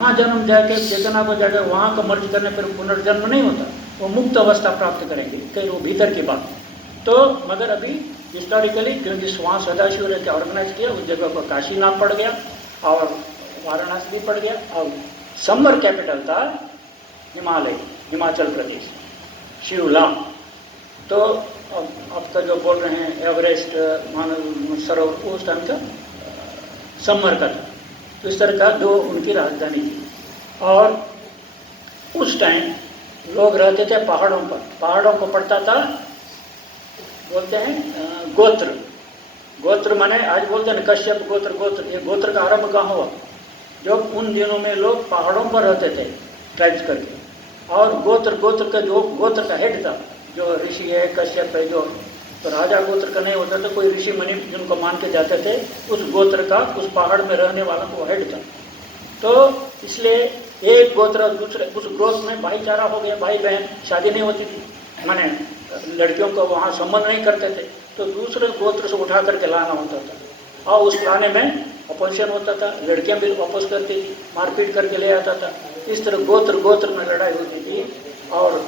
वहाँ जन्म जाके चेतना को जाकर वहाँ का मर्ज करने पर पुनर्जन्म नहीं होता, वो मुक्त अवस्था प्राप्त करेंगे, कहीं वो भीतर की बात। तो मगर अभी हिस्टोरिकली क्योंकि वहाँ सदाशिव रह के ऑर्गेनाइज किया, उस जगह को काशी नाम पड़ गया और वाराणसी भी पड़ गया, और समर कैपिटल था हिमालय, हिमाचल प्रदेश, शिवला। तो अब तक जो बोल रहे हैं एवरेस्ट मानव सरोवर, उस टाइम का समर का था। तो इस तरह का दो उनकी राजधानी थी। और उस टाइम लोग रहते थे पहाड़ों पर, पहाड़ों को पड़ता था बोलते हैं गोत्र। गोत्र माने आज बोलते हैं कश्यप गोत्र, गोत्र, ये गोत्र का आरंभ कहाँ हुआ? जो उन दिनों में लोग पहाड़ों पर रहते थे ट्राइब्स करके, और गोत्र, गोत्र का जो गोत्र का हेड था, जो ऋषि है कश्यप है, जो तो राजा गोत्र का नहीं होता था, कोई ऋषि मुनि जिनको मान के जाते थे, उस गोत्र का उस पहाड़ में रहने वाला को हेड था। तो इसलिए एक गोत्र दूसरे, उस ग्रोथ में भाईचारा हो गया, भाई बहन, शादी नहीं होती थी, माने लड़कियों को वहाँ संबंध नहीं करते थे, तो दूसरे गोत्र से उठा करके लाना होता था, और उस लाने में अपोजिशन होता था, लड़कियाँ भी अपोज करती थी, मारपीट करके ले आता था। इस तरह गोत्र गोत्र में लड़ाई होती थी, और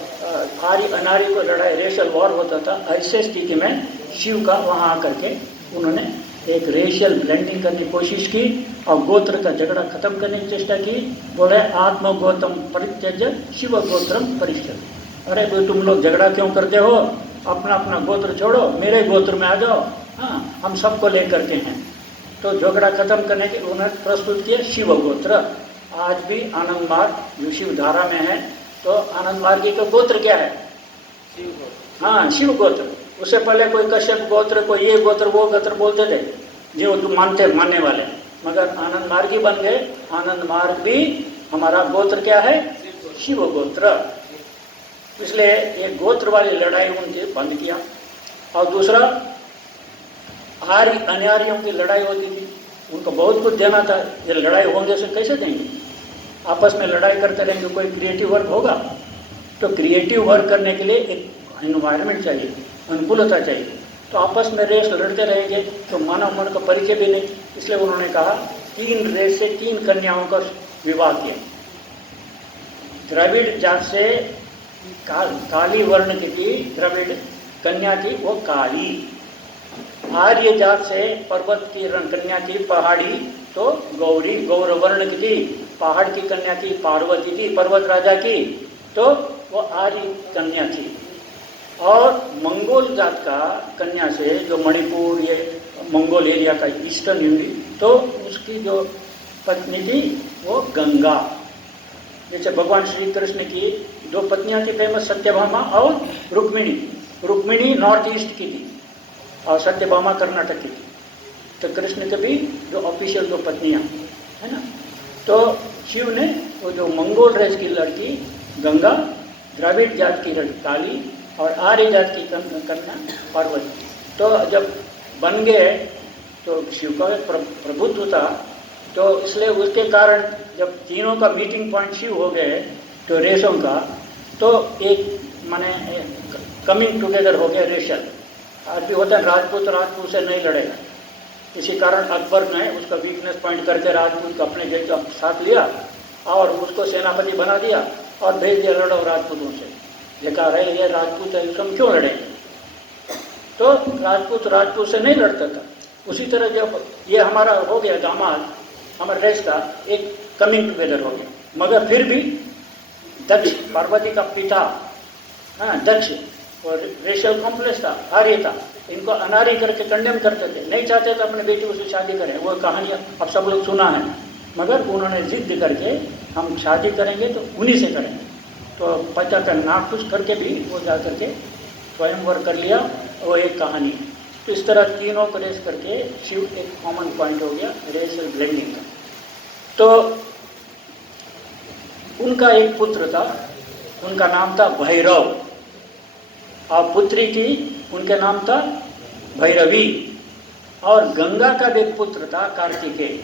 आरी अनारी को लड़ाई, रेशल वॉर होता था। ऐसे स्थिति में शिव का वहाँ आकर के उन्होंने एक रेशियल ब्लेंडिंग करने की कोशिश की और गोत्र का झगड़ा खत्म करने की चेष्टा की। बोले आत्म गौतम परित्यज्य शिव गोत्रम परिष्ठत। अरे भाई तुम लोग झगड़ा क्यों करते हो, अपना अपना गोत्र छोड़ो, मेरे गोत्र में आ जाओ, हाँ हम सबको लेकर के हैं। तो झगड़ा खत्म करने के उन्होंने प्रस्तुत किया शिव गोत्र। आज भी आनंद मार्ग जो शिव धारा में है, तो आनंद मार्गी का गोत्र क्या है? शिव गोत्र। हाँ शिव गोत्र। उससे पहले कोई कश्यप गोत्र, कोई ये गोत्र वो गोत्र बोलते थे जो मानते मानने वाले, मगर आनंद मार्गी बन गए। आनंद मार्ग भी हमारा गोत्र क्या है? शिव गोत्र। इसलिए एक गोत्र वाली लड़ाई उनसे बंद किया। और दूसरा आर्य अनार्यों की लड़ाई होती थी, उनको बहुत कुछ देना था, ये लड़ाई होंगे से कैसे देंगे? आपस में लड़ाई करते रहेंगे, कोई क्रिएटिव वर्क होगा? तो क्रिएटिव वर्क करने के लिए एक एनवायरनमेंट चाहिए, अनुकूलता चाहिए। तो आपस में रेस लड़ते रहेंगे तो मानव मन का परिचय भी नहीं। इसलिए उन्होंने कहा 3 रेस से 3 कन्याओं का विवाह किया। द्रविड़ जात से काली वर्ण की थी, द्रविड़ कन्या थी वो काली। आर्य जात से पर्वत की कन्या थी पहाड़ी, तो गौरी गौर वर्ण की थी। पहाड़ की कन्या थी पार्वती थी, पर्वत राजा की, तो वो आर्य कन्या थी। और मंगोल जात का कन्या से, जो मणिपुर ये मंगोल एरिया का ईस्टर्न यूपी, तो उसकी जो पत्नी थी वो गंगा। जैसे भगवान श्री कृष्ण की 2 पत्नियां थी फेमस, सत्यभामा और रुक्मिणी। रुक्मिणी नॉर्थ ईस्ट की थी और सत्यभामा कर्नाटक की थी। तो कृष्ण के भी जो ऑफिशियल 2 पत्नियां है ना। तो शिव ने वो जो मंगोल रेस की लड़की गंगा, द्रविड़ जात की लड़की काली और आर्य जात की कन्या पार्वती, तो जब बन गए तो शिव का प्रभुत्व था। तो इसलिए उसके कारण जब तीनों का मीटिंग पॉइंट शिव हो गए तो रेसों का, तो एक माने कमिंग टुगेदर हो गया रेशल। आज भी होता है राजपूत राजपूत से नहीं लड़ेगा, इसी कारण अकबर ने उसका वीकनेस पॉइंट करके राजपूत को अपने जैसे साथ लिया और उसको सेनापति बना दिया और भेज दिया लड़ो राजपूतों से। ये कहा रहे ये राजपूत है, हम क्यों लड़ेंगे? तो राजपूत राजपूत से नहीं लड़ता था। उसी तरह जब ये हमारा हो गया दामाद, हमारे रेस का एक कमिंग टुगेदर हो गया, मगर फिर भी दक्ष पार्वती का पिता, हाँ दक्ष, और रेशियल कॉम्प्लेक्स था, आर्य था, इनको अनारी करके कंडेम करते थे, नहीं चाहते थे अपने बेटी से शादी करें। वो कहानियाँ अब सब लोग सुना है, मगर उन्होंने जिद करके हम शादी करेंगे तो उन्हीं से करेंगे। तो पिता का नाखुश करके भी वो जा करके स्वयंवर कर लिया। वो एक कहानी। तो इस तरह तीनों को रेस करके शिव एक कॉमन पॉइंट हो गया रेशियल ब्लेंडिंग का। तो उनका एक पुत्र था, उनका नाम था भैरव, और पुत्री थी, उनके नाम था भैरवी। और गंगा का भी पुत्र था कार्तिकेय।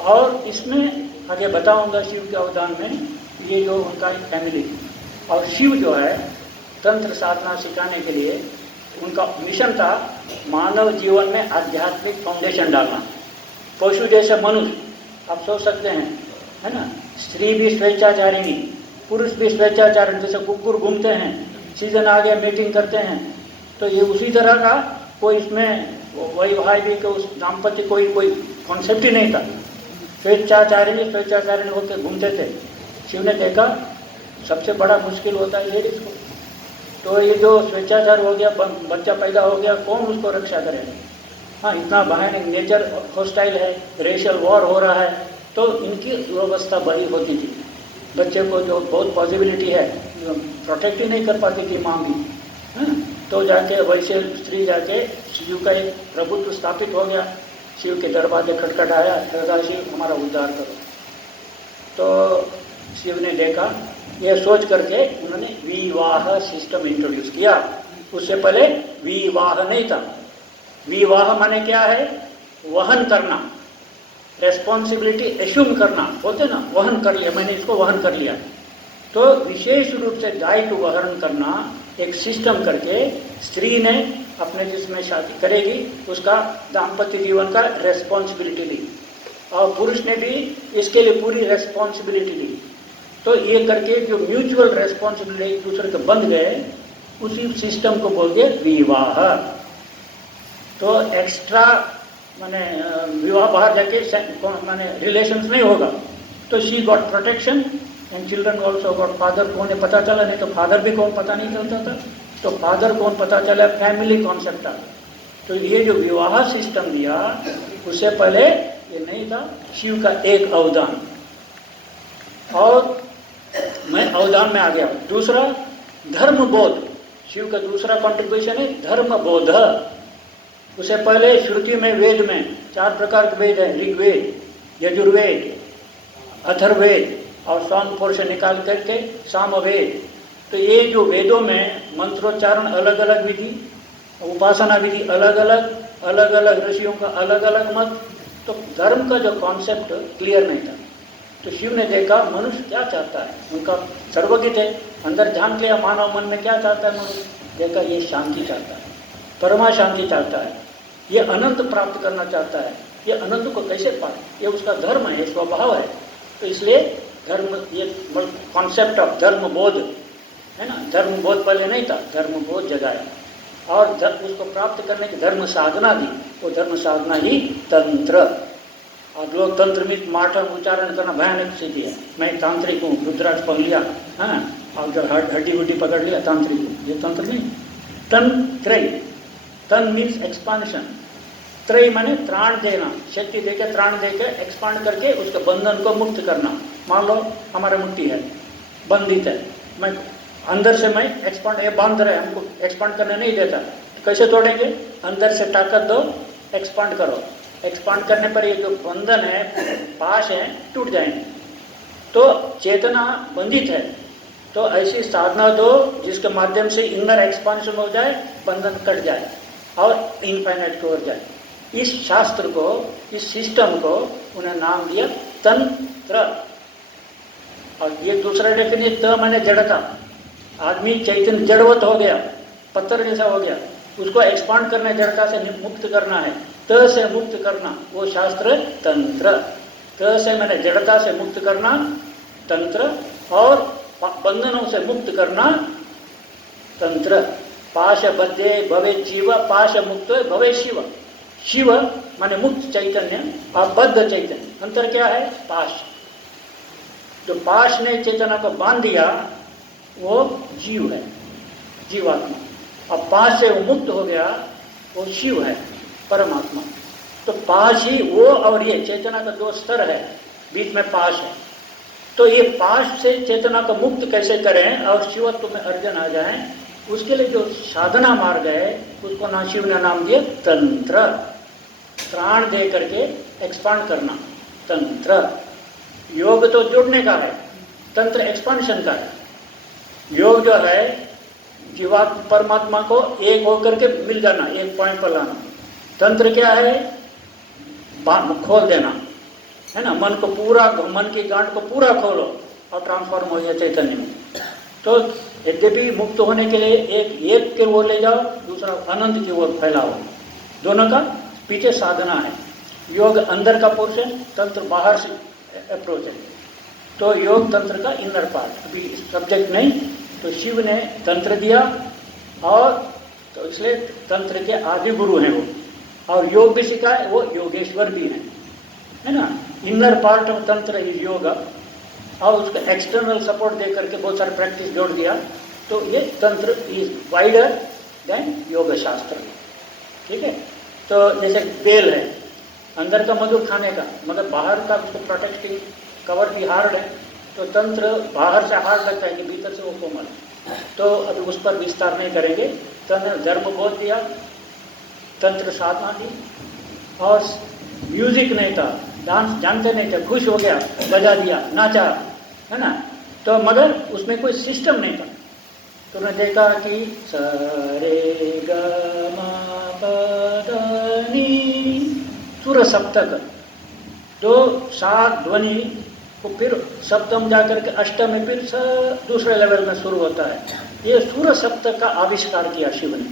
और इसमें आगे बताऊंगा शिव के अवदान में, ये जो उनका एक फैमिली थी। और शिव जो है तंत्र साधना सिखाने के लिए उनका मिशन था मानव जीवन में आध्यात्मिक फाउंडेशन डालना। पशु जैसे मनुष्य, आप सोच सकते हैं है ना। स्त्री भी स्वेच्छाचारिणी, पुरुष भी स्वेच्छाचारिणी, जैसे कुकुर घूमते हैं, सीजन आ गया मीटिंग करते हैं, तो ये उसी तरह का कोई इसमें वैवाहिक उस दाम्पत्य कोई कॉन्सेप्ट ही नहीं था। स्वेच्छाचारिणी होकर घूमते थे। शिव ने देखा सबसे बड़ा मुश्किल होता है लेडीज को, तो ये जो स्वेच्छाचार हो गया, बच्चा पैदा हो गया, कौन उसको रक्षा करेगा। हाँ, इतना भयानक नेचर हॉस्टाइल है, रेशियल वॉर हो रहा है, तो इनकी व्यवस्था बड़ी होती थी। बच्चे को जो बहुत पॉसिबिलिटी है, प्रोटेक्ट ही नहीं कर पाती थी माँ भी, है। तो जाके वैसे स्त्री जाके शिव का एक प्रभुत्व स्थापित हो गया। शिव के दरवाजे खटखटाया, शिव हमारा उद्धार करो। तो शिव ने देखा, ये सोच करके उन्होंने विवाह सिस्टम इंट्रोड्यूस किया। उससे पहले विवाह नहीं था। विवाह माने क्या है? वहन करना, रेस्पॉन्सिबिलिटी एश्यूम करना, बोलते ना, वहन कर लिया, मैंने इसको वहन कर लिया। तो विशेष रूप से दायित्व वहन करना एक सिस्टम करके स्त्री ने अपने जिसमें शादी करेगी उसका दाम्पत्य जीवन का रेस्पॉन्सिबिलिटी ली, और पुरुष ने भी इसके लिए पूरी रेस्पॉन्सिबिलिटी ली। तो ये करके जो म्यूचुअल रेस्पॉन्सिबिलिटी एक दूसरे के बंध गए, उसी सिस्टम को बोल के विवाह। तो एक्स्ट्रा माने विवाह बाहर जाके माने रिलेशंस नहीं होगा। तो she got protection and children also got father. कौन है पता चला, नहीं तो फादर भी कौन पता नहीं चलता था, तो फादर कौन पता चला, फैमिली कॉन्सेप्ट था। तो ये जो विवाह सिस्टम दिया, उससे पहले ये नहीं था। शिव का एक अवदान, और मैं अवदान में आ गया। दूसरा धर्म बोध, शिव का दूसरा कंट्रीब्यूशन है धर्म बोध। उससे पहले श्रुति में, वेद में 4 प्रकार के वेद है, ऋग्वेद, यजुर्वेद, अथर्ववेद और सॉन्ग पोर्शन निकाल करके सामवेद। तो ये जो वेदों में मंत्रोच्चारण अलग अलग विधि, उपासना विधि अलग अलग ऋषियों का अलग अलग मत। तो धर्म का जो कॉन्सेप्ट क्लियर नहीं था। तो शिव ने देखा मनुष्य क्या चाहता है, उनका सर्वज्ञ थे, अंदर झांक लिया मानव मन में क्या चाहता है मनुष्य। देखा ये शांति चाहता है, परमा शांति चाहता है, ये अनंत प्राप्त करना चाहता है। ये अनंत को कैसे पाए, ये उसका धर्म है, स्वभाव है। तो इसलिए धर्म, ये कॉन्सेप्ट ऑफ धर्म बोध है ना, धर्म बोध पहले नहीं था, धर्म बोध जगाया और उसको प्राप्त करने की धर्म साधना दी। वो धर्म साधना ही तंत्र। और लोग तंत्र में माठा उच्चारण करना भयानक सीधी है, मैं तांत्रिक हूँ, रुद्राक्ष पकड़ लिया, हाँ, और जो हड्डी वड्डी पकड़ लिया, तांत्रिक हूँ। ये तंत्र नहीं। तंत्र, तन मीन्स एक्सपांशन, त्रय माने त्राण देना, शक्ति देके त्राण देके एक्सपांड करके उसके बंधन को मुक्त करना। मान लो हमारा मुट्ठी है, बंधित है, मैं अंदर से मैं एक्सपांड, ये बांध रहे, हमको एक्सपांड करने नहीं देता, तो कैसे तोड़ेंगे? अंदर से ताकत दो, एक्सपांड करो। एक्सपांड करने पर ये जो बंधन है, पाश है, टूट जाएंगे। तो चेतना बंधित है, तो ऐसी साधना दो जिसके माध्यम से इनर एक्सपांशन हो जाए, बंधन कट जाए और इनफाइनाइट की ओर जाए। इस शास्त्र को, इस सिस्टम को उन्हें नाम दिया तंत्र। और ये दूसरा डेफिनेशन, त माने जड़ता, आदमी चैतन्य जड़वत हो गया, पत्थर जैसा हो गया, उसको एक्सपांड करना, जड़ता से मुक्त करना है, त से मुक्त करना, वो शास्त्र तंत्र। त से मैंने जड़ता से मुक्त करना तंत्र, और बंधनों से मुक्त करना तंत्र। पाश बद्धे भवे जीव, पाश मुक्त भवे शिव। शिव माने मुक्त चैतन्य और बद्ध चैतन्य, अंतर क्या है? पाश। जो पाश ने चेतना को बांध दिया वो जीव है, जीवात्मा। अब पाश से वो मुक्त हो गया, वो शिव है, परमात्मा। तो पाश ही वो, और ये चेतना का 2 स्तर है, बीच में पाश है। तो ये पाश से चेतना को मुक्त कैसे करें और शिवत्व में अर्जन आ जाए, उसके लिए जो साधना मार्ग है उसको ना शिव ने नाम दिया तंत्र। प्राण दे करके एक्सपांड करना तंत्र। योग तो जुड़ने का है, तंत्र एक्सपांशन का है। योग जो है जीवात्मा परमात्मा को एक होकर के मिल जाना, एक पॉइंट पर लाना। तंत्र क्या है? खोल देना है ना, मन को पूरा, मन की गांठ को पूरा खोलो और ट्रांसफॉर्म हो जाए चैतन्य में। तो यद्यपि मुक्त होने के लिए एक की ओर ले जाओ, दूसरा अनंत की ओर फैलाओ, दोनों का पीछे साधना है। योग अंदर का पोर्शन, तंत्र बाहर से अप्रोच है। तो योग तंत्र का इनर पार्ट, अभी सब्जेक्ट नहीं, तो शिव ने तंत्र दिया और तो इसलिए तंत्र के आदि गुरु हैं वो, और योग भी सिखाए, वो योगेश्वर भी हैं, है ना। इनर पार्ट ऑफ तंत्र इज योग, और उसका एक्सटर्नल सपोर्ट दे करके बहुत सारे प्रैक्टिस जोड़ दिया, तो ये तंत्र इज वाइडर देन योग शास्त्र, ठीक है। तो जैसे बेल है, अंदर का मधु खाने का, मगर बाहर का उसको प्रोटेक्टिंग कवर भी हार्ड है, तो तंत्र बाहर से हार्ड लगता है कि भीतर से वो कोमल है। तो अभी उस पर विस्तार नहीं करेंगे। तंत्र धर्म बोध दिया, तंत्र साधना दी, और म्यूजिक नहीं था, डांस जानते नहीं थे, खुश हो गया, बजा दिया, नाचा, है ना। तो मगर उसमें कोई सिस्टम नहीं था। तो उन्होंने देखा कि स रे ग म प द नी, सुर सप्तक, तो सात ध्वनि को फिर सप्तम जाकर के अष्टम में फिर दूसरे लेवल में शुरू होता है। ये सुर सप्तक का आविष्कार किया शिव ने,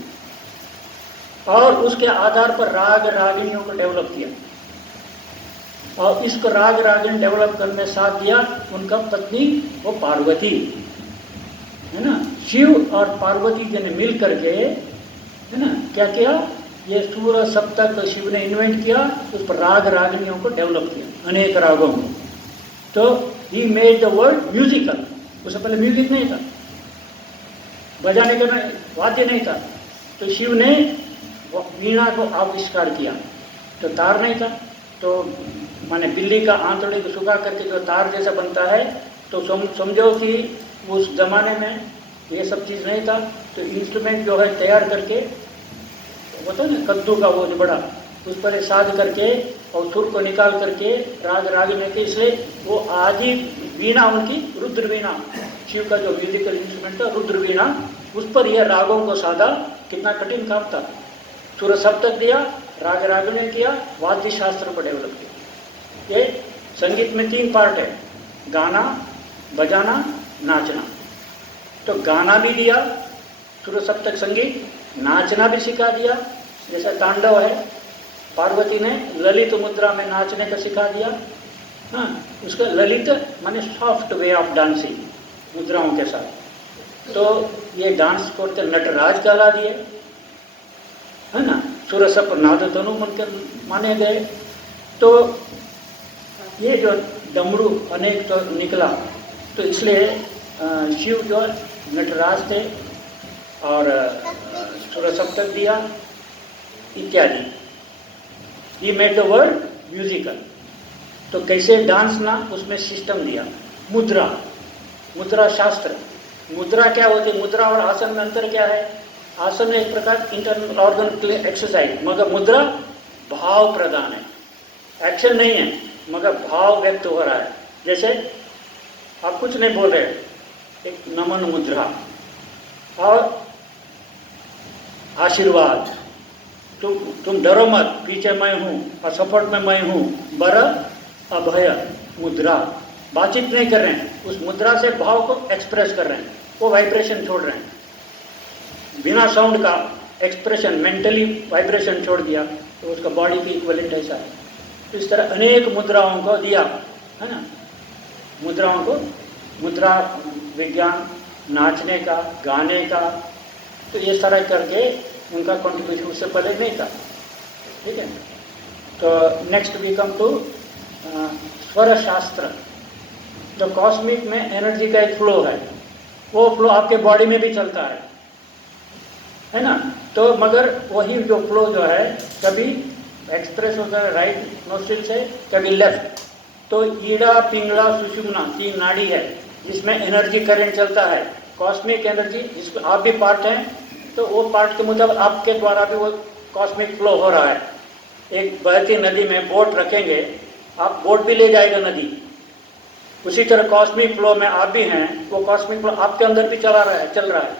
और उसके आधार पर राग रागिनियों को डेवलप किया, और इसको राग रागिनी डेवलप करने में साथ दिया उनका पत्नी वो पार्वती, है ना। शिव और पार्वती जी ने मिल करके, है ना, क्या किया, ये सूर सप्तक शिव ने इन्वेंट किया, उस पर राग रागिनियों को डेवलप किया, अनेक रागों को। तो he made the world musical. उससे पहले म्यूजिक नहीं था, बजाने का वाद्य नहीं था, तो शिव ने वीणा को आविष्कार किया। तो तार नहीं था, तो माने बिल्ली का आंतड़े को सुखा करके जो तार जैसा बनता है, तो समझो कि उस जमाने में ये सब चीज़ नहीं था। तो इंस्ट्रूमेंट जो है तैयार करके, होता है ना कद्दू का वो जो बड़ा, उस पर साध करके और सुर को निकाल करके राग रागिनी के, इसलिए वो आज ही वीणा उनकी रुद्र वीणा, शिव का जो म्यूजिकल इंस्ट्रूमेंट था रुद्र वीणा, उस पर यह रागों को साधा। कितना कठिन काम था। सुर सप्तक दिया, राग रागिनी किया, वाद्य शास्त्र को डेवलप किया। ये संगीत में 3 पार्ट है, गाना, बजाना, नाचना। तो गाना भी दिया सुर सप्तक संगीत, नाचना भी सिखा दिया। जैसे तांडव है, पार्वती ने ललित मुद्रा में नाचने का सिखा दिया। हाँ, उसका ललित माने सॉफ्ट वे ऑफ डांसिंग मुद्राओं के साथ। तो ये डांस करते नटराज कहला दिए, है ना। सुर सप नाद तनु माने गए। तो ये जो डमरू अनेक तो निकला, तो इसलिए शिव जो नटराज थे और सुर सप्तक दिया इत्यादि। He made the world musical. तो कैसे डांस ना, उसमें सिस्टम दिया। मुद्रा, मुद्रा शास्त्र। मुद्रा क्या होती है, मुद्रा और आसन में अंतर क्या है। आसन एक प्रकार इंटरनल ऑर्गन एक्सरसाइज, मगर मुद्रा भाव प्रदान है, एक्शन नहीं है, मगर भाव व्यक्त हो रहा है। जैसे आप कुछ नहीं बोल रहे, एक नमन मुद्रा और आशीर्वाद, तुम डरो मत, पीछे मैं हूँ और सपोर्ट में मैं हूँ, बर अभय मुद्रा। बातचीत नहीं कर रहे हैं, उस मुद्रा से भाव को एक्सप्रेस कर रहे हैं, वो वाइब्रेशन छोड़ रहे हैं। बिना साउंड का एक्सप्रेशन, मेंटली वाइब्रेशन छोड़ दिया, तो उसका बॉडी की इक्विवेलेंट ऐसा है। तो इस तरह अनेक मुद्राओं को दिया, है ना। मुद्राओं को, मुद्रा विज्ञान, नाचने का, गाने का, तो ये सारा करके उनका कंट्रीब्यूशन उससे पहले नहीं था, ठीक है। तो नेक्स्ट वी कम टू स्वर शास्त्र। जो कॉस्मिक में एनर्जी का एक फ्लो है, वो फ्लो आपके बॉडी में भी चलता है ना। तो मगर वही जो फ्लो जो है कभी एक्सप्रेस होता है राइट नोस्ट्रिल से, कभी लेफ्ट। तो ईड़ा पिंगला सुषुम्ना 3 नाड़ी है जिसमें एनर्जी करंट चलता है, कॉस्मिक एनर्जी, जिसको आप भी पार्ट हैं। तो वो पार्ट के मुताबिक आपके द्वारा भी वो कॉस्मिक फ्लो हो रहा है। एक बहती नदी में बोट रखेंगे, आप बोट भी ले जाएगा नदी, उसी तरह कॉस्मिक फ्लो में आप भी हैं, वो कॉस्मिक फ्लो आपके अंदर भी चल रहा है।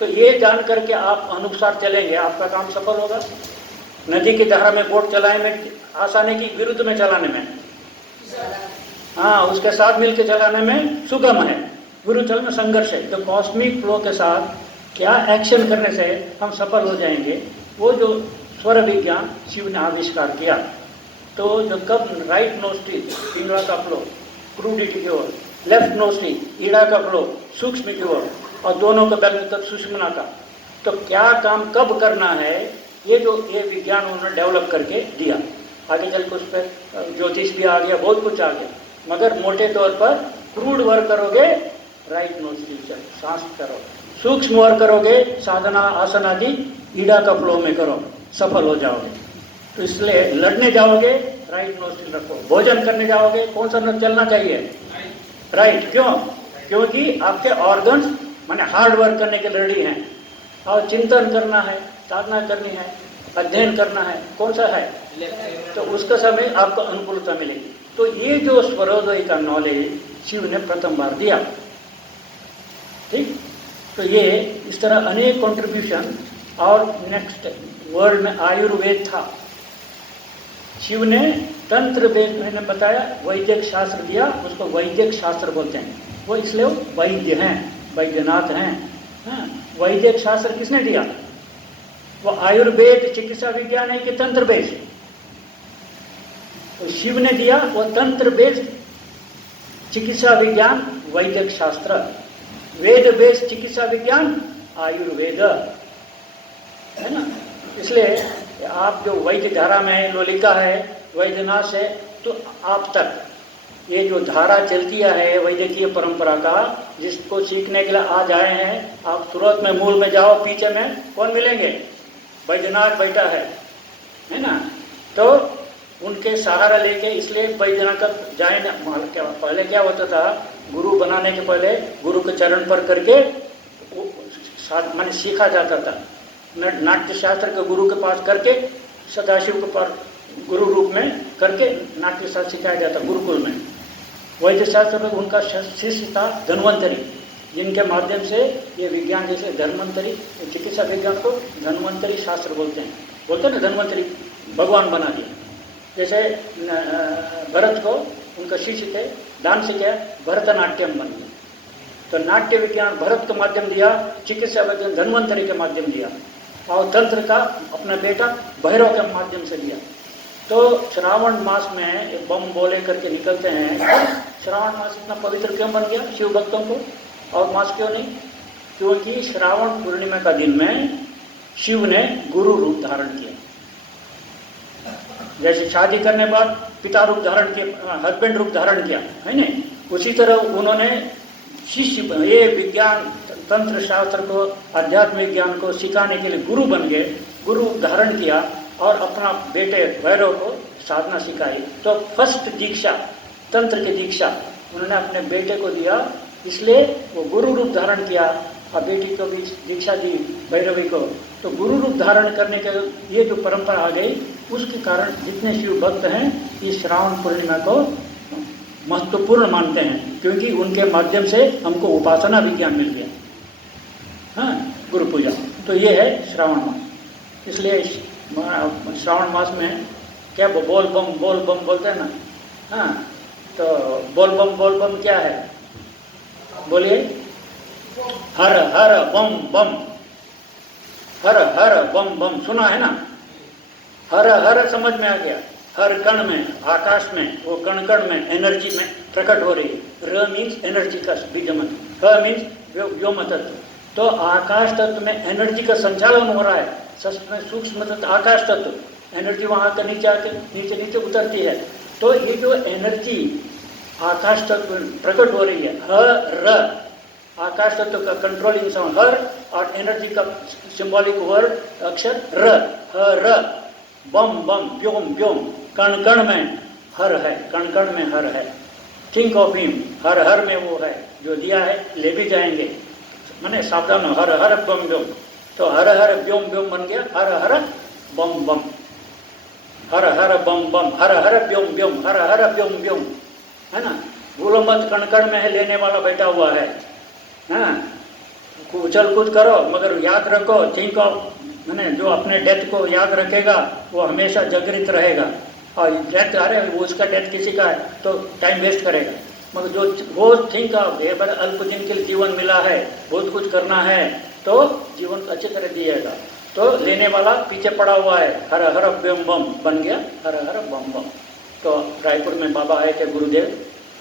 तो ये जान करके आप अनुसार चलेंगे, आपका काम सफल होगा। नदी की धारा में बोट चलाने में आसानी की विरुद्ध में चलाने में, हाँ, उसके साथ मिलकर चलाने में सुगम है, विरुद्ध चल में संघर्ष है। तो कॉस्मिक फ्लो के साथ क्या एक्शन करने से हम सफल हो जाएंगे, वो जो स्वर विज्ञान शिव ने आविष्कार किया। तो जो कब राइट नोस्ट्रिल पिंगला का फ्लो, क्रूडिटी की ओर, लेफ्ट नोस्ट्री ईड़ा का फ्लो सूक्ष्म की ओर, और दोनों का बैलेंस तक सुषुम्ना का। तो क्या काम कब करना है, ये विज्ञान उन्होंने डेवलप करके दिया। आगे चल के उस पर ज्योतिष भी आ गया, बहुत कुछ आ गया, मगर मोटे तौर पर क्रूड वर्क करोगे राइट नोस्ट्री से सांस करो, सूक्ष्म वर्क करोगे साधना आसन आदि ईड़ा का फ्लो में करो, सफल हो जाओगे। तो इसलिए लड़ने जाओगे राइट नोस्ट्री रखो, भोजन करने जाओगे कौन सा नोस्ट्री चलना चाहिए, राइट। क्यों? क्योंकि आपके ऑर्गन्स माने हार्ड वर्क करने के रेडी हैं, और चिंतन करना है, साधना करनी है, अध्ययन करना है, कौन सा है, तो उसका समय आपको अनुकूलता मिलेगी। तो ये जो स्वरोदय का नॉलेज शिव ने प्रथम बार दिया, ठीक। तो ये इस तरह अनेक कंट्रीब्यूशन। और नेक्स्ट वर्ल्ड में आयुर्वेद था, शिव ने तंत्र वेद मैंने बताया, वैदिक शास्त्र दिया, उसको वैदिक शास्त्र बोलते हैं, वो इसलिए वैद्य हैं, वैद्यनाथ हैं। हाँ, वैदिक शास्त्र किसने दिया, वो आयुर्वेद चिकित्सा विज्ञान है कि तंत्र वेद, तो शिव ने दिया वो तंत्र वेद चिकित्सा विज्ञान वैदिक शास्त्र, वेद वेद चिकित्सा विज्ञान आयुर्वेद, है ना। इसलिए आप जो वैद्य धारा में है, लोलिका है, वैद्यनाथ है, तो आप तक ये जो धारा चलती है वैद्यकीय परंपरा का, जिसको सीखने के लिए आज आए हैं आप, तुरंत में मूल में जाओ, पीछे में कौन मिलेंगे, वैद्यनाथ बैठा है ना। तो उनके सहारा लेके, इसलिए वैद्यनाथ जाए ना, पहले क्या होता था, गुरु बनाने के पहले गुरु के चरण पर करके माने सीखा जाता था, नाट्य शास्त्र के गुरु के पास करके, सदाशिव के पास गुरु रूप में करके नाट्य शास्त्र सिखाया जाता गुरुकुल में। वैद्य शास्त्र में उनका शिष्य था धन्वंतरी, जिनके माध्यम से ये विज्ञान, जैसे धन्वंतरी चिकित्सा विज्ञान को धन्वंतरी शास्त्र बोलते हैं ना, धन्वंतरी भगवान बना दिया। जैसे भरत को उनका शिष्य थे, दान से क्या भरतनाट्यम बन गया, तो नाट्य विज्ञान भरत का माध्यम दिया, चिकित्सा विज्ञान धन्वंतरी के माध्यम दिया, और तंत्र का अपना बेटा भैरव के माध्यम से दिया। तो श्रावण मास में बम बोले करके निकलते हैं, श्रावण मास इतना पवित्र क्यों बन गया शिव भक्तों को, और मास क्यों नहीं, क्योंकि श्रावण पूर्णिमा का दिन में शिव ने गुरु रूप धारण किया। जैसे शादी करने बाद पिता रूप धारण किया, हस्बैंड रूप धारण किया, है नहीं, उसी तरह उन्होंने शिष्य, ये विज्ञान तंत्र शास्त्र को, अध्यात्म विज्ञान को सिखाने के लिए गुरु बन गए, गुरु धारण किया, और अपना बेटे भैरव को साधना सिखाई। तो फर्स्ट दीक्षा, तंत्र की दीक्षा उन्होंने अपने बेटे को दिया, इसलिए वो गुरु रूप धारण किया, और बेटी को भी दीक्षा दी भैरवी को। तो गुरु रूप धारण करने के ये जो परंपरा आ गई, उसके कारण जितने शिव भक्त हैं ये श्रावण पूर्णिमा को महत्वपूर्ण मानते हैं, क्योंकि उनके माध्यम से हमको उपासना विज्ञान मिल गया, हाँ, गुरु पूजा। तो ये है श्रावण मास। इसलिए श्रावण मास में क्या बोल बम बोलते हैं ना, हाँ, तो बोल बम क्या है, बोलिए, हर हर बम बम, हर हर बम बम, सुना है ना, हर हर समझ में आ गया, हर कण में, आकाश में, वो कण कण में एनर्जी में प्रकट हो रही है। र मीन्स एनर्जी का बीजमन, ह मीन्स व्योम तत्व, तो आकाश तत्व में एनर्जी का संचालन हो रहा है। सूक्ष्म तत्व आकाश तत्व, एनर्जी वहाँ का नीचे आके नीचे उतरती है। तो ये जो एनर्जी आकाश तत्व प्रकट हो रही है, ह र, आकाश तत्व का कंट्रोलिंग साउंड हर, और एनर्जी का सिंबॉलिक वर्ड अक्षर र, ह र, बम बम, व्योम व्योम, कण कण में हर है, कण कण में हर है। थिंक ऑफ हिम, हर हर में वो है जो दिया है, ले भी जाएंगे, माने सावधान, हर हर बम व्योम। तो हर हर व्योम व्योम बन गया हर हर बम बम, हर हर बम बम, हर हर व्योम व्योम, हर हर व्योम व्योम, है ना। भूलो मत, कण कण में है लेने वाला बैठा हुआ है, हाँ, उछल कूद करो मगर याद रखो, थिंक ऑफ, मैंने जो अपने डेथ को याद रखेगा वो हमेशा जागृत रहेगा, और डेथ, अरे वो उसका डेथ किसी का है तो टाइम वेस्ट करेगा, मगर जो वो थिंक ऑफ, ये बड़ा अल्प दिन के लिए जीवन मिला है, बहुत कुछ करना है, तो जीवन अच्छी तरह दिएगा। तो लेने वाला पीछे पड़ा हुआ है, हर हर बम बम बन गया हर हर बम बम। तो रायपुर में बाबा आए थे गुरुदेव,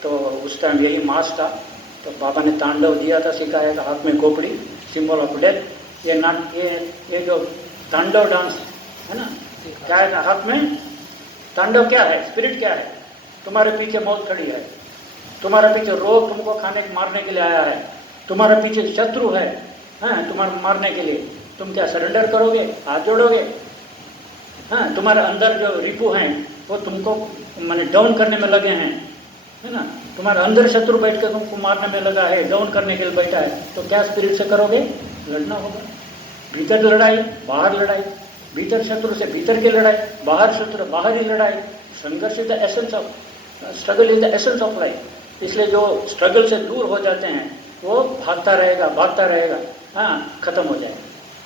तो उस टाइम यही मास था। तो बाबा ने तांडव दिया था, सिखाया था, हाथ में खोपड़ी, सिंबल ऑफ डेथ। ये जो तांडव डांस है ना, क्या है ना हाथ में, तांडव क्या है, स्पिरिट क्या है, तुम्हारे पीछे मौत खड़ी है, तुम्हारे पीछे रोग तुमको खाने मारने के लिए आया है, तुम्हारे पीछे शत्रु है, हाँ, तुम्हारे मारने के लिए, तुम क्या सरेंडर करोगे, हाथ जोड़ोगे? हाँ, तुम्हारे अंदर जो रिपू हैं वो तुमको माने डाउन करने में लगे हैं, है ना, तुम्हारे अंदर शत्रु बैठ कर तुमको मारने में लगा है, डाउन करने के लिए बैठा है, तो क्या स्पिरिट से करोगे? लड़ना होगा। भीतर लड़ाई, बाहर लड़ाई, भीतर शत्रु से भीतर की लड़ाई, बाहर शत्रु बाहर ही लड़ाई। संघर्ष is the essence of, struggle is the essence of life. इसलिए जो स्ट्रगल से दूर हो जाते हैं वो भागता रहेगा, हाँ, खत्म हो जाएगा।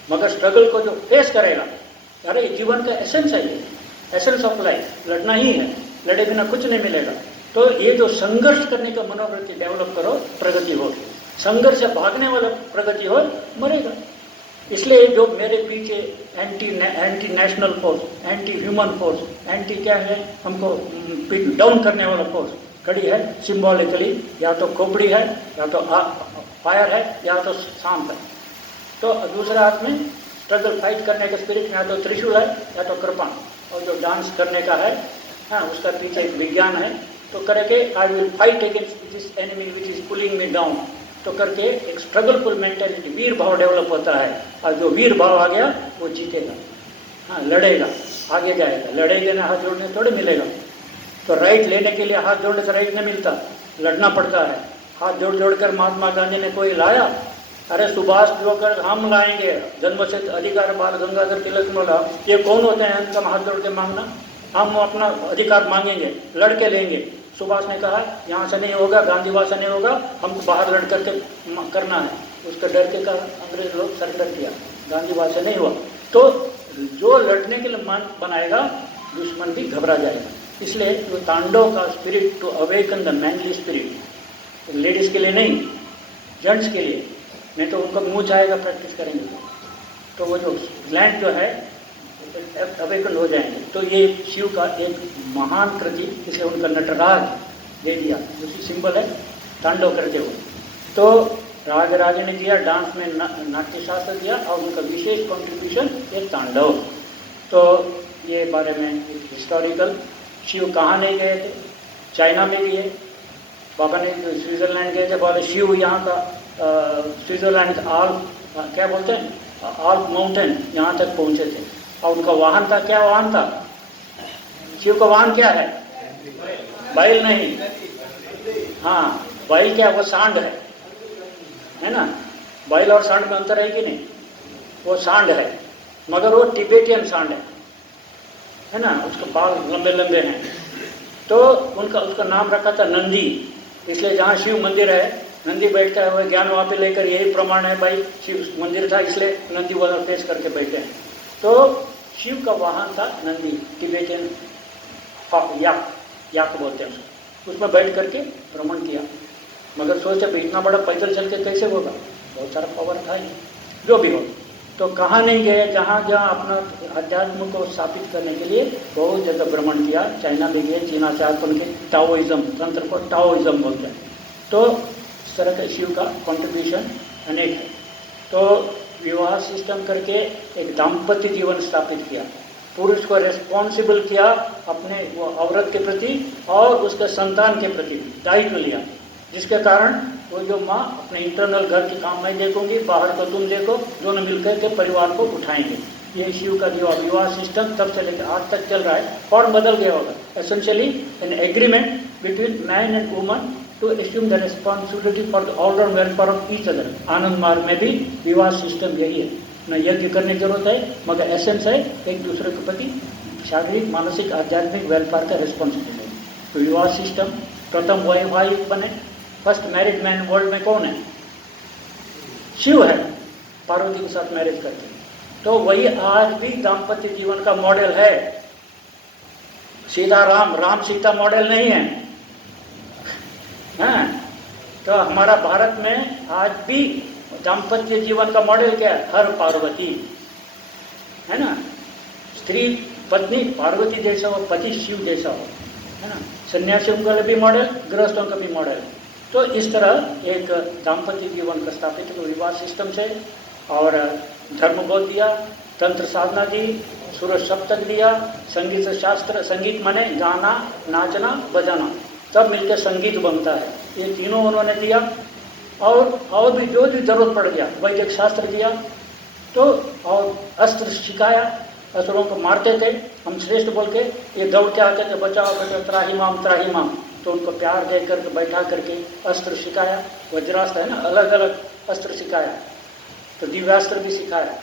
मगर स्ट्रगल को जो फेस करेगा, अरे जीवन का एसेंस है, ये एसेंस ऑफ लाइफ, लड़ना ही है, लड़े बिना कुछ नहीं मिलेगा। तो ये जो संघर्ष करने का मनोवृत्ति डेवलप करो, प्रगति हो। संघर्ष से भागने वाला प्रगति हो, मरेगा। इसलिए जो मेरे पीछे anti national force, anti human force, anti क्या है, हमको डाउन करने वाला फोर्स खड़ी है, सिंबॉलिकली या तो खोपड़ी है, या तो फायर है, या तो शांत है। तो दूसरे हाथ में स्ट्रगल फाइट करने का स्पिरिट, या तो त्रिशूल है या तो कृपाण। और जो डांस करने का है, हाँ, उसका पीछे एक विज्ञान है। तो करके I will fight against this enemy which is pulling me down, तो करके एक स्ट्रगलफुल मेंटेलिटी, वीर भाव डेवलप होता है। और जो वीर भाव आ गया वो जीतेगा, हाँ, लड़ेगा, आगे जाएगा। लड़ाई देना हाथ जोड़ने थोड़े मिलेगा। तो राइट लेने के लिए हाथ जोड़ने से राइट नहीं मिलता, लड़ना पड़ता है। हाथ जोड़ कर महात्मा गांधी ने कोई लाया? अरे सुभाष जोकर हम लाएंगे, जन्मसिद्ध अधिकार बाल गंगाधर तिलक बोला, ये कौन होते हैं उनका हाथ जोड़ के मांगना? हम अपना अधिकार मांगेंगे, लड़के लेंगे। सुभाष ने कहा यहाँ से नहीं होगा, गांधीवाद से नहीं होगा, हमको बाहर लड़ करके करना है। उसके डर के कारण अंग्रेज लोग सरेंडर किया, गांधीवाद से नहीं हुआ। तो जो लड़ने के लिए मन बनाएगा, दुश्मन भी घबरा जाएगा। इसलिए जो तांडव का spirit, to awaken the manly spirit, ladies के लिए नहीं, जेंट्स के लिए, नहीं तो उनको मुँह जाएगा प्रैक्टिस करेंगे तो वो जो ग्लैंड जो है अवेकन हो जाएंगे। तो ये शिव का एक महान कृति, इसे उनका नटराज दे दिया, उसी सिंबल है तांडव करते हुए। तो राज राजे ने दिया, डांस में नाट्य शास्त्र दिया, और उनका विशेष कंट्रीब्यूशन ये तांडव। तो ये बारे में एक हिस्टोरिकल, शिव कहाँ नहीं गए थे? चाइना में गए, बाबा ने स्विट्ज़रलैंड गए थे, बोले शिव यहाँ का स्विट्ज़रलैंड का आल्प, क्या बोलते हैं, आल्प माउंटेन, यहाँ तक पहुँचे थे। और उनका वाहन था, क्या वाहन था? शिव का वाहन क्या है? बैल नहीं, हाँ, बैल क्या, वो सांड है ना। बैल और सांड में अंतर है कि नहीं? वो सांड है, मगर वो टिबेटियन सांड है ना, उसके बाल लंबे लंबे हैं। तो उसका नाम रखा था नंदी। इसलिए जहाँ शिव मंदिर है, नंदी बैठता है, वह ज्ञान वहाँ पे लेकर यही प्रमाण है भाई शिव मंदिर था, इसलिए नंदी वाला फेस करके बैठे हैं। तो शिव का वाहन था नंदी, टिबेटियन याक बोलते हैं उसको। उसमें बैठ करके भ्रमण किया। मगर सोचा भाई इतना बड़ा पैदल चल के कैसे होगा, बहुत सारा पावर था ही, जो भी हो। तो कहाँ नहीं गए, जहाँ जहाँ अपना अध्यात्म को स्थापित करने के लिए बहुत जगह भ्रमण किया। चाइना भी गए, चीना से आकर उनके टाओइज्म तंत्र को टाओइज्म बोलते हैं। तो इस तरह के शिव का कंट्रीब्यूशन अनेक है। तो विवाह सिस्टम करके एक दाम्पत्य जीवन स्थापित किया, पुरुष को रेस्पॉन्सिबल किया अपने वो औरत के प्रति और उसके संतान के प्रति दायित्व लिया, जिसके कारण वो जो माँ अपने इंटरनल घर के काम में देखूंगी, बाहर को तुम देखो, दोनों मिलकर के परिवार को उठाएंगे। ये शिव का जो विवाह सिस्टम तब से लेकर आज तक चल रहा है। फॉर्म बदल गया होगा, essentially an agreement between man and woman to assume the responsibility for the all-round welfare of each other। आनंद मार्ग में भी विवाह सिस्टम यही है, न यज्ञ करने की जरूरत है, मगर एसेंस है एक दूसरे के प्रति शारीरिक, मानसिक, आध्यात्मिक वेलफेयर का रिस्पॉन्सिबिलिटी। तो विवाह सिस्टम प्रथम वैवाहिक बने, फर्स्ट मैरिड मैन वर्ल्ड में कौन है? शिव है, पार्वती के साथ मैरिज करते हैं। तो वही आज भी दाम्पत्य जीवन का मॉडल है। सीता राम सीता मॉडल नहीं है, हाँ। तो हमारा भारत में आज भी दाम्पत्य जीवन का मॉडल क्या है? हर पार्वती, है ना। स्त्री पत्नी पार्वती जैसा हो, पति शिव जैसा हो, है ना। सन्यासियों का भी मॉडल, गृहस्थों का भी मॉडल। तो इस तरह एक दाम्पत्य जीवन का स्थापित विवाह सिस्टम से, और धर्म बोध दिया, तंत्र साधना दी, सूरज सप्तक दिया, संगीत शास्त्र, संगीत माने गाना, नाचना, बजाना, तब मिलकर संगीत बनता है, ये तीनों उन्होंने दिया। और भी जो भी जरूरत पड़ गया, वैदिक शास्त्र दिया। तो और अस्त्र सिखाया, असुरों को मारते थे हम श्रेष्ठ बोल के, ये दौड़ के आते थे, बचाओ बचाओ, त्राहिमाम त्राहिमाम, तो उनको प्यार दे करके बैठा करके अस्त्र सिखाया, वज्रास्त्र है ना, अलग अलग अस्त्र सिखाया, तो दिव्यास्त्र भी सिखाया।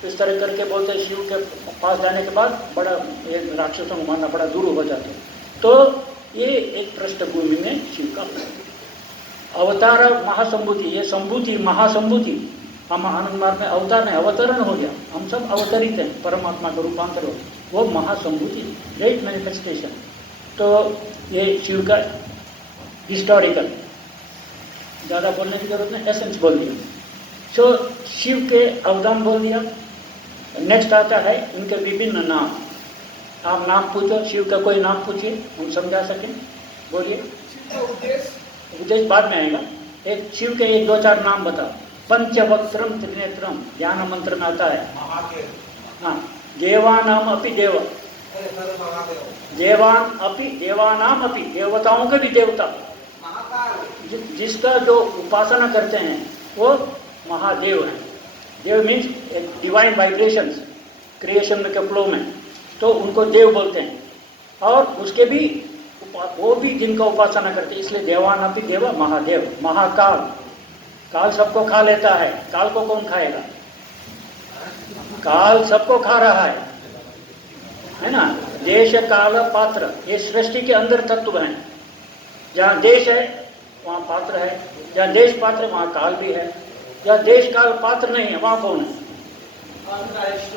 तो इस तरह करके बोलते शिव के पास जाने के बाद बड़ा ये राक्षसों को मारना बड़ा दूर हो जाते। तो ये एक पृष्ठभूमि में शिव का अवतार महासंभूति, ये संभूति महासंभूति, हम आनंद मार्ग में अवतार नहीं, अवतरण हो गया, हम सब अवतरित हैं, परमात्मा का रूपांतर हो, वो महासंभूति, ग्रेट मैनिफेस्टेशन। तो ये शिव का हिस्टोरिकल, ज़्यादा बोलने की जरूरत नहीं, एसेंस बोल दिया। सो शिव के अवदान बोल दिया। नेक्स्ट आता है इनके विभिन्न नाम। आप नाम पूछो, शिव का कोई नाम पूछिए, हम समझा सकें, बोलिए। उद्देश्य बाद में आएगा। एक शिव के एक दो चार नाम बताओ। पंचवक्त्रम त्रिनेत्रम, ज्ञान मंत्र में आता है। हाँ, देवानाम अपि देव, देवान अपि देवानाम अपि, देवताओं के भी देवता, जिसका जो उपासना करते हैं वो महादेव है। देव मीन्स डिवाइन वाइब्रेशंस, क्रिएशन में के फ्लो में, तो उनको देव बोलते हैं। और उसके भी वो भी जिनका उपासना करते हैं, इसलिए देवानापि देव महादेव। महाकाल, काल सबको खा लेता है, काल को कौन खाएगा? काल सबको खा रहा है ना। देश काल पात्र, ये सृष्टि के अंदर तत्व हैं। जहाँ देश है वहाँ पात्र है, जहाँ देश पात्र वहाँ काल भी है, जहाँ देश काल पात्र नहीं है वहाँ कौन है?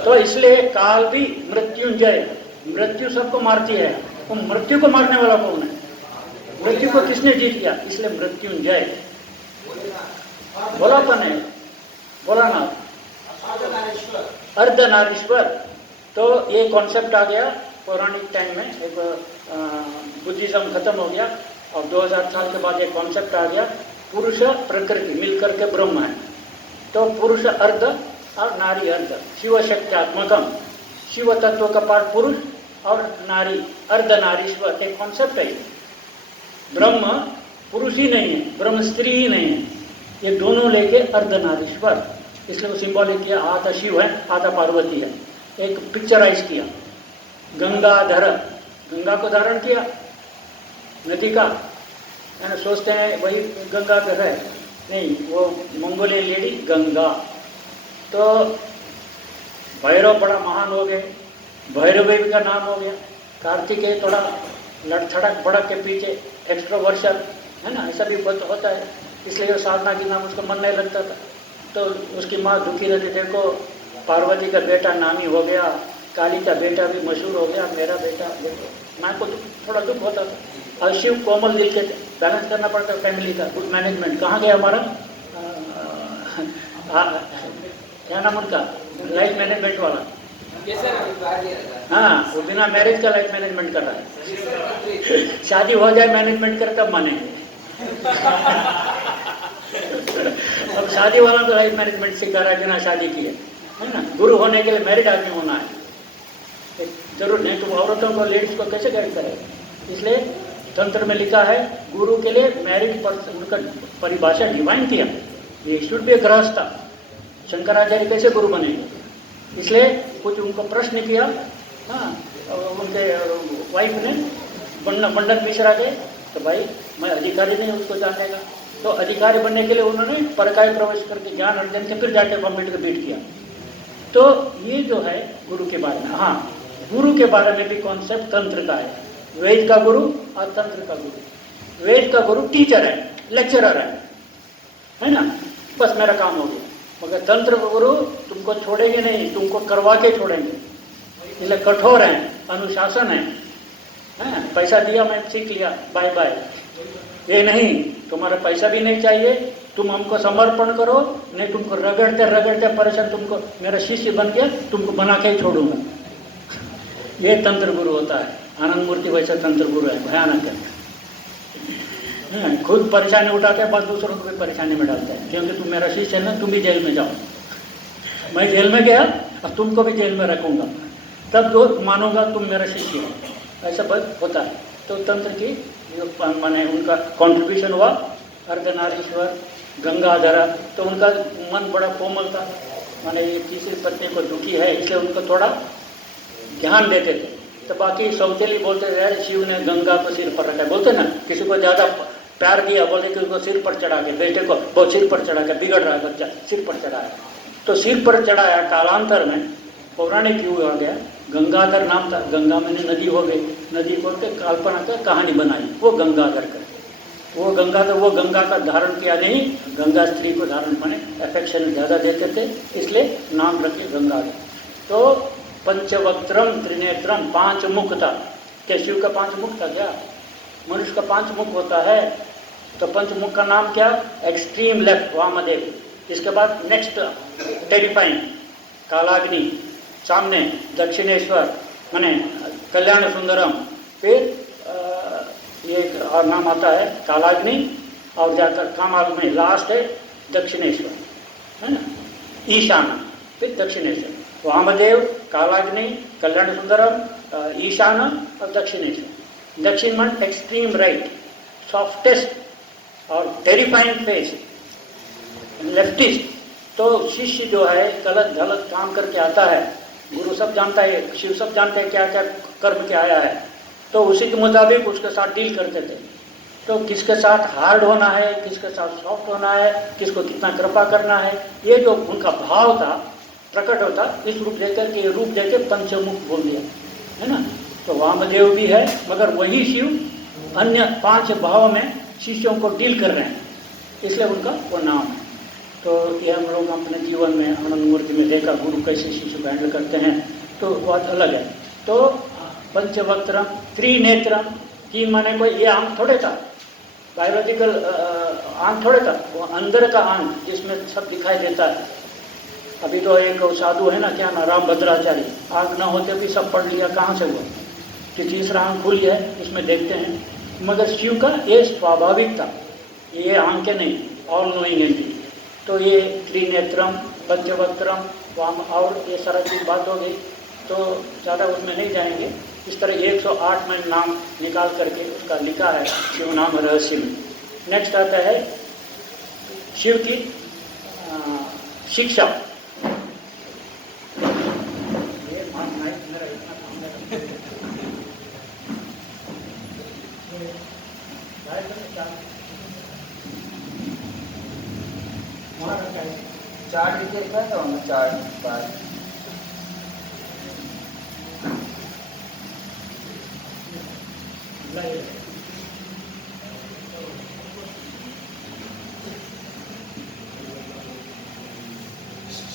तो इसलिए काल भी मृत्युंजय, मृत्यु सबको मारती है, तो मृत्यु को मारने वाला कौन है? मृत्यु को किसने जीत लिया? इसलिए मृत्युंजय। बोला तो नहीं, बोला ना, अर्धनारीश्वर। तो ये कॉन्सेप्ट आ गया पौराणिक टाइम में, एक बुद्धिज्म खत्म हो गया और 2000 साल के बाद एक कॉन्सेप्ट आ गया, पुरुष प्रकृति मिलकर के ब्रह्म है। तो पुरुष अर्ध और नारी अर्ध, शिव शक्त्यात्मकम, शिव तत्व का पार्ट पुरुष और नारी, अर्धनारीश्वर, एक कॉन्सेप्ट है। ब्रह्म पुरुष ही नहीं है, ब्रह्म स्त्री ही नहीं है, ये दोनों लेके अर्धनारीश्वर, इसलिए वो सिंबॉलिक किया, आधा शिव है आधा पार्वती है। एक पिक्चराइज किया, गंगाधर, गंगा को धारण किया, नदी का, है ना, सोचते हैं वही गंगाधर है, नहीं, वो मंगोलियन लेडी गंगा। तो भैरव बड़ा महान हो गए, भैरव का नाम हो गया। कार्तिकेय थोड़ा लड़थड़क भड़क के पीछे एक्स्ट्रोवर्शन, है ना, ऐसा भी बहुत होता है, इसलिए साधना की नाम उसको मन नहीं लगता था। तो उसकी माँ दुखी रहती, देखो पार्वती का बेटा नामी हो गया, काली का बेटा भी मशहूर हो गया, मेरा बेटा देखो। माँ को थोड़ा दुख होता था। और शिव कोमल दिल के, बैलेंस करना पड़ता है फैमिली का, गुड मैनेजमेंट। कहाँ गया हमारा क्या नाम उनका, लाइफ मैनेजमेंट वाला? हाँ, वो बिना मैरिज का लाइफ मैनेजमेंट कर रहा है। शादी हो जाए मैनेजमेंट कर तब मानेंगे। अब शादी वाला तो लाइफ मैनेजमेंट सिखा रहा है बिना शादी किए, है ना। गुरु होने के लिए मैरिड आदमी होना है, जरूर नहीं तो औरतों को, लेडीज को कैसे गाइड करेगा। इसलिए तंत्र में लिखा है गुरु के लिए मैरिड पर्सन, उनका परिभाषा डिवाइन किया, ये शुड बी गृहस्थ। शंकराचार्य कैसे गुरु बनेंगे? इसलिए कुछ उनको प्रश्न किया, हाँ, उनके वाइफ ने मंडन मिश्रा के, तो भाई मैं अधिकारी नहीं उसको जानने का। तो अधिकारी बनने के लिए उन्होंने परकाय प्रवेश करके ज्ञान अर्जन के फिर जाके कॉम्पिट बीट किया। तो ये जो है गुरु के बारे में, हाँ, गुरु के बारे में भी कॉन्सेप्ट तंत्र का है। वेद का गुरु और तंत्र का गुरु। वेद का गुरु टीचर है, लेक्चरर है ना, बस मेरा काम हो गया। मगर तंत्र का गुरु तुमको छोड़ेंगे नहीं, तुमको करवा के छोड़ेंगे, इसलिए कठोर है, अनुशासन है। पैसा दिया मैं सीख लिया, बाय बाय, ये नहीं, तुम्हारा पैसा भी नहीं चाहिए, तुम हमको समर्पण करो, नहीं तुमको रगड़ते रगड़ते परेशान, तुमको मेरा शिष्य बन के तुमको बना के ही छोड़ूंगा। ये तंत्र गुरु होता है। आनंद मूर्ति वैसे तंत्र गुरु है, भयानक है। खुद परेशानी उठाते हैं, बस दूसरों को भी परेशानी में डालते हैं, क्योंकि तुम मेरा शिष्य है ना, तुम भी जेल में जाओ। मैं जेल में गया और तुमको भी जेल में रखूँगा, तब तो मानूंगा तुम मेरा शिष्य हो। ऐसा बस होता है। तो तंत्र की माने उनका कंट्रीब्यूशन हुआ। अर्धनारीश्वर, गंगाधरा, तो उनका मन बड़ा कोमल था, माने ये तीसरी पत्नी को दुखी है इसलिए उनको थोड़ा ध्यान देते थे। तो बाकी सौतेली बोलते थे शिव ने गंगा को सिर पर रखा है, बोलते ना, किसी को ज़्यादा प्यार दिया बोलते कि उसको सिर पर चढ़ा के, बेटे को वो सिर पर चढ़ा के, बिगड़ रहा है बच्चा, सिर पर चढ़ाया। तो सिर पर चढ़ाया, कालांतर में पौराणिक युग आ गया, गंगाधर नाम था, गंगा में नदी हो गई, नदी को के कल्पना कर कहानी बनाई, वो गंगाधर करके। वो गंगा का धारण किया नहीं, गंगा स्त्री को धारण माने अफेक्शन ज़्यादा देते थे, इसलिए नाम रखे गंगाधर। तो पंचवक्त्रम त्रिनेत्रम, 5 मुख था। क्या शिव का 5 मुख था क्या? मनुष्य का 5 मुख होता है। तो पंचमुख का नाम क्या? एक्सट्रीम लेफ्ट वामदेव, इसके बाद नेक्स्ट टेरिफाइंग कालाग्नि, सामने दक्षिणेश्वर माने कल्याण सुंदरम, फिर ये और नाम आता है कालाग्नि, और जाकर कामाग्नि, लास्ट है दक्षिणेश्वर, है ना, ईशान, फिर दक्षिणेश्वर, वामदेव, कालाग्नि, कल्याण सुंदरम, ईशान और दक्षिणेश्वर। दक्षिण मन एक्सट्रीम राइट, सॉफ्टेस्ट और टेरिफाइंग फेस, लेफ्टिस्ट। तो शिष्य जो है गलत गलत काम करके आता है, गुरु सब जानता है, शिव सब जानते हैं क्या क्या कर्म के आया है, तो उसी के मुताबिक उसके साथ डील करते थे। तो किसके साथ हार्ड होना है, किसके साथ सॉफ्ट होना है, किसको कितना कृपा करना है, ये जो उनका भाव था प्रकट होता, इस रूप देकर के रूप देकर पंचमुख बोल दिया, है ना। तो वामदेव भी है, मगर वही शिव अन्य 5 भाव में शिष्यों को डील कर रहे हैं, इसलिए उनका वो नाम है। तो ये हम लोग अपने जीवन में आनंद मूर्ति में देखा गुरु कैसे शिष्य को हैंडल करते हैं, तो बहुत अलग है। तो पंचवक्त्रम त्रिनेत्रम, 3 माने कोई ये आंख थोड़े था, बायोलॉजिकल आंख थोड़े था, वो अंदर का आंख जिसमें सब दिखाई देता है। अभी तो एक साधु है ना, क्या ना, राम भद्राचार्य, आंख ना होते भी सब पढ़ लिया, कहाँ से हुआ कि तीसरा आंख खुली है, इसमें देखते हैं। मगर शिव का ये स्वाभाविक था, ये आंखें नहीं, ऑल नोइंग एंटिटी। तो ये त्रिनेत्रम, पंचवक्त्रम, वाम, और ये सारा चीज़ बात हो गई, तो ज़्यादा उसमें नहीं जाएंगे। इस तरह 108 में नाम निकाल करके उसका लिखा है शिव नाम रहस्य में। नेक्स्ट आता है शिव की शिक्षा। चार्ट देखा था हमने, चार्ट बार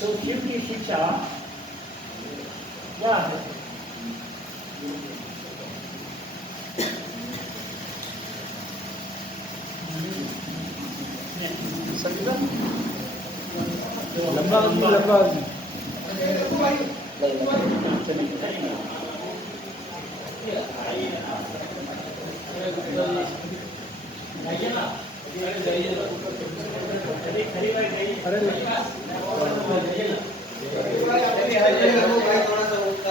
तो शिव की शिक्षा क्या है? लंबा लंबा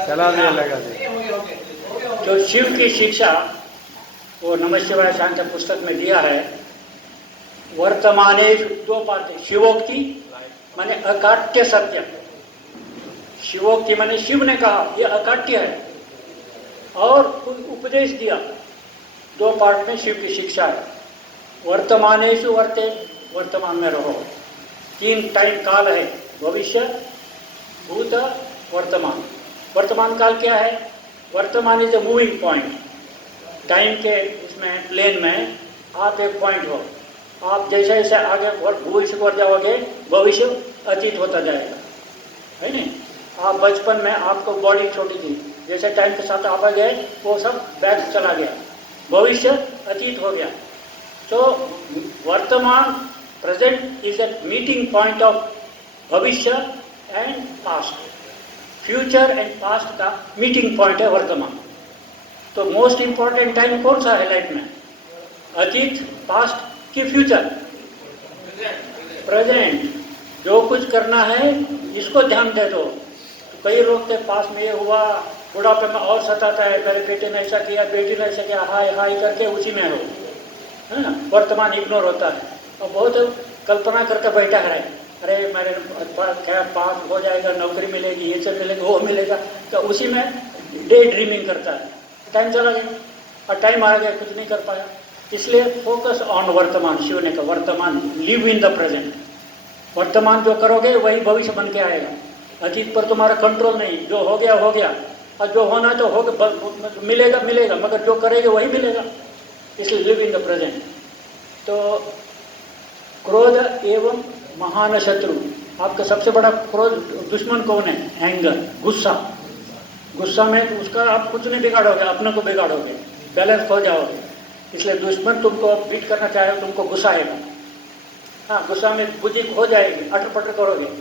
चला दिया लगा। जो शिव की शिक्षा वो नमः शिवाय शांति पुस्तक में दिया है। वर्तमाने 2 पार्ट है, शिवोक्ति माने अकाट्य सत्य, शिवोक्ति माने शिव ने कहा ये अकाट्य है, और उपदेश दिया। 2 पार्ट में शिव की शिक्षा है। वर्तमानेषु वर्ते, वर्तमान में रहो। 3 टाइम काल है, भविष्य, भूत, वर्तमान। वर्तमान काल क्या है? वर्तमान is a moving point. Time के इसमें प्लेन में आप एक पॉइंट हो, आप जैसे जैसे आगे भविष्य को जाओगे भविष्य अतीत होता जाएगा, है नहीं। आप बचपन में आपको बॉडी छोटी थी, जैसे टाइम के साथ आप आ गए वो सब बैक चला गया, भविष्य अतीत हो गया। तो वर्तमान present is a meeting point of भविष्य and past. Future and past का मीटिंग पॉइंट है वर्तमान। तो मोस्ट इम्पॉर्टेंट टाइम कौन सा है लाइफ में? अतीत, पास्ट कि फ्यूचर? प्रेजेंट। जो कुछ करना है इसको ध्यान दे दो। तो कई लोग के पास में ये हुआ, बुढ़ापे में और सताता है, मेरे बेटे ने ऐसा किया, बेटी ने ऐसा किया, हाय हाय करके उसी में हो, है ना? वर्तमान इग्नोर होता है और बहुत कल्पना करके बैठा है, अरे मेरे क्या पास हो जाएगा, नौकरी मिलेगी, ये सब मिलेगा, वो मिलेगा, तो उसी में डे ड्रीमिंग करता है। टाइम चला गया और टाइम आ गया, कुछ नहीं कर पाया। इसलिए फोकस ऑन वर्तमान। शिव ने कहा वर्तमान, लिव इन द प्रेजेंट। वर्तमान जो करोगे वही भविष्य बन के आएगा। अतीत पर तुम्हारा कंट्रोल नहीं, जो हो गया हो गया, और जो होना तो हो मिलेगा मिलेगा, मगर जो करेंगे वही मिलेगा। इसलिए लिव इन द प्रेजेंट। तो क्रोध एवं महान शत्रु, आपका सबसे बड़ा क्रोध दुश्मन कौन है? एंगर, गुस्सा। गुस्सा में तो उसका आप कुछ नहीं बिगाड़ोगे, अपने को बिगाड़ोगे, बैलेंस खो जाओगे। इसलिए दुश्मन तुमको बीट करना चाहे तुमको गुस्सा आएगा। हाँ, गुस्सा में बुद्धि हो जाएगी, अटर पटर करोगे।